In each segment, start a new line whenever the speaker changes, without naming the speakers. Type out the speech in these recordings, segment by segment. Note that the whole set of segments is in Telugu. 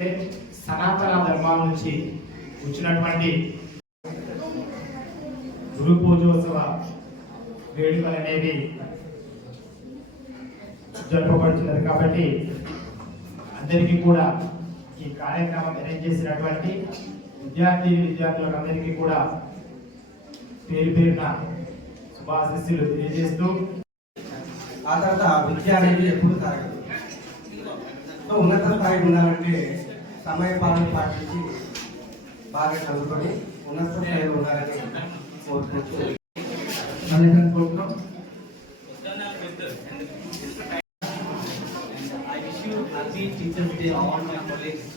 సనాతన ధర్మాల నుంచి వచ్చినటువంటి గురు పూజోత్సవ వేడుకలు అనేవి జరపబడుతున్నది కాబట్టి అందరికీ కూడా ఈ కార్యక్రమం అరేంజ్ చేసినటువంటి విద్యార్థి విద్యార్థులకు అందరికీ కూడా పేరు పేరున శుభాశిస్సులు తెలియజేస్తూ
ఆ తర్వాత విద్య అనేది ఎప్పుడు తరగదు ఉన్నత స్థాయి ఉండాలంటే సమయ పాలన పాటించి బాగా చదువుకొని ఉన్నత స్థాయిలో ఉండాలని కోరుకుంటూ
మళ్ళీ అనుకుంటున్నాం
I wish you happy Teachers Day all my colleagues.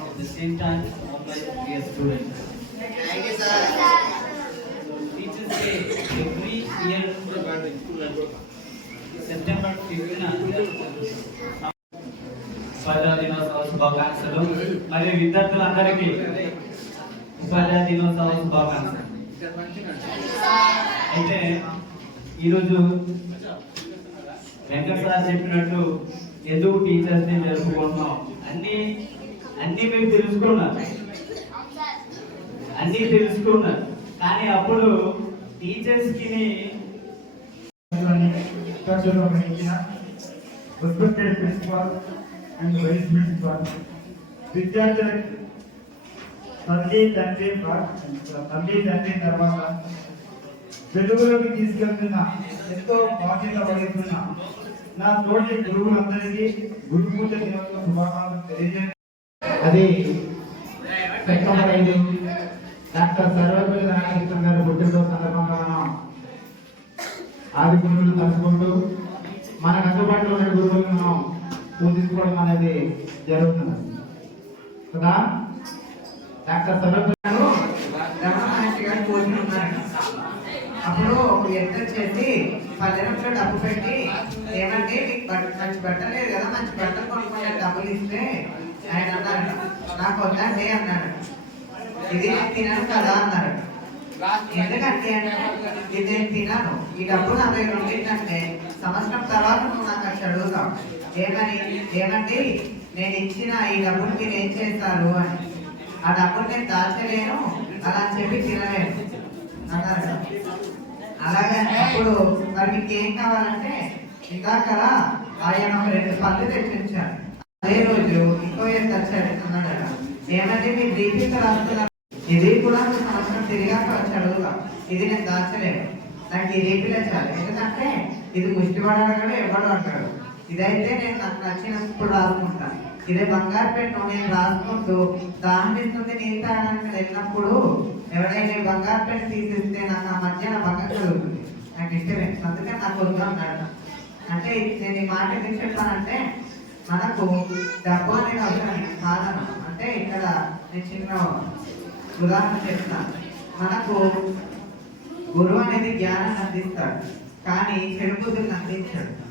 At the same time, all my dear students. శుభాకాంక్షలు. మరియు విద్యార్థులందరికీ ఉపాధ్యాయ దినోత్సవ శుభాకాంక్షలు. అయితే ఈరోజు వెంకట సార్ చెప్పినట్టు ఎందుకు టీచర్స్ని జరుపుకుంటున్నాం అన్ని అన్ని మేము తెలుసుకున్నారు. అన్ని తెలుసుకున్నారు. కానీ అప్పుడు టీచర్స్కి
ఖర్చులో ప్రిన్సిపాల్ అండ్ వైస్ ప్రిన్సిపాల్ విద్యార్థులకి తల్లి తండ్రి తల్లి తండ్రి తర్వాత వెలుగులోకి తీసుకెళ్తున్న ఎంతో బాధ్యత వహిస్తున్న నా తోటి గురువులందరికీ గురు పూజ దినోత్సవ శుభాకాంక్షలు తెలియజేయండి అది సెప్టెంబర్ ఐదు డాక్టర్ సర్వపల్లి రామకృష్ణ గారి పుట్టినరోజు సందర్భంగా మనం ఆది గురువులు తలుచుకుంటూ మనకు అందుబాటులో ఉన్న గురువులను మనం పూజించుకోవడం అనేది జరుగుతుంది కదా? డాక్టర్ సర్వపల్లి గారు
రమణమహర్షి గారు అప్పుడు ఒక వ్యక్తి చేసి పది డబ్బు పెట్టి ఏమంటే మీకు బట్ట మంచి బట్ట లేదు కదా మంచి బట్ట కొనుక్కునే డబ్బులు ఇస్తే ఆయన అన్నారు నాకు వద్దండి అన్నాడు. ఇది నేను తినను కదా అన్నాడు ఎందుకంటే ఇది నేను తినను. ఈ డబ్బు నా దగ్గర ఉండిందంటే సంవత్సరం తర్వాత నువ్వు నాకు ఏమని? ఏమండి? నేను ఇచ్చిన ఈ డబ్బులు మీరు ఏం చేస్తారు? అని. ఆ డబ్బులు నేను దాచలేను అలా అని చెప్పి తినలేను. అన్నారు అలాగే అప్పుడు మరి మీకు ఏం కావాలంటే ఇందాక ఆయన ఒక రెండు పళ్ళు తెప్పించాడు అదే రోజు ఇంకో ఎంత వచ్చాడు అన్నాడు ఏమంటే మీరు దీపిక రాస్తున్నారు ఇది కూడా సంవత్సరం తిరిగాక వచ్చి ఇది నేను దాచలేను నాకు ఈ రీపిలే చాలు. ఎందుకంటే ఇది ముష్టివాడు అడగడు ఎవడు అంటాడు ఇదైతే నేను నాకు నచ్చినప్పుడు రాసుకుంటాను ఇదే బంగారు నేను రాసుకుంటూ దాహం ఇస్తుంది నీళ్ళు తాగడానికి వెళ్ళినప్పుడు ఎవరైనా బంగారుపేట తీసిస్తే నాకు ఆ మధ్యాహ్న భంగం కలుగుతుంది. నాకు ఇష్టమే. అందుకే నాకు వద్దు అన్నాడు. అంటే నేను ఈ మాట ఎందుకు చెప్పానంటే మనకు డబ్బు అనేది అవసరం. సాధనం అంటే ఇక్కడ నేను చిన్న ఉదాహరణ చెప్తాను. మనకు గురువు అనేది జ్ఞానం అందిస్తాడు. కానీ చెడు బుద్ధులను అందించాడు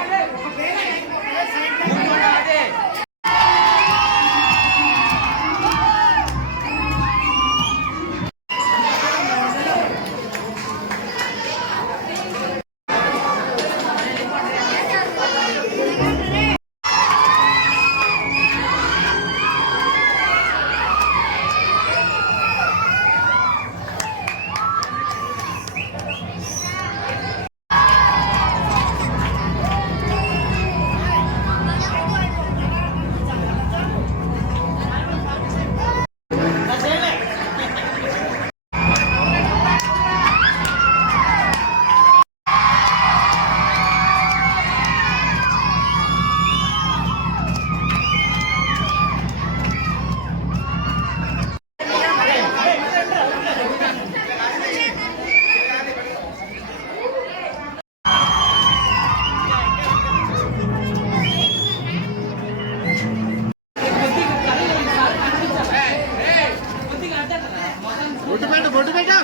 फ़ोटो बेटा फ़ोटो बेटा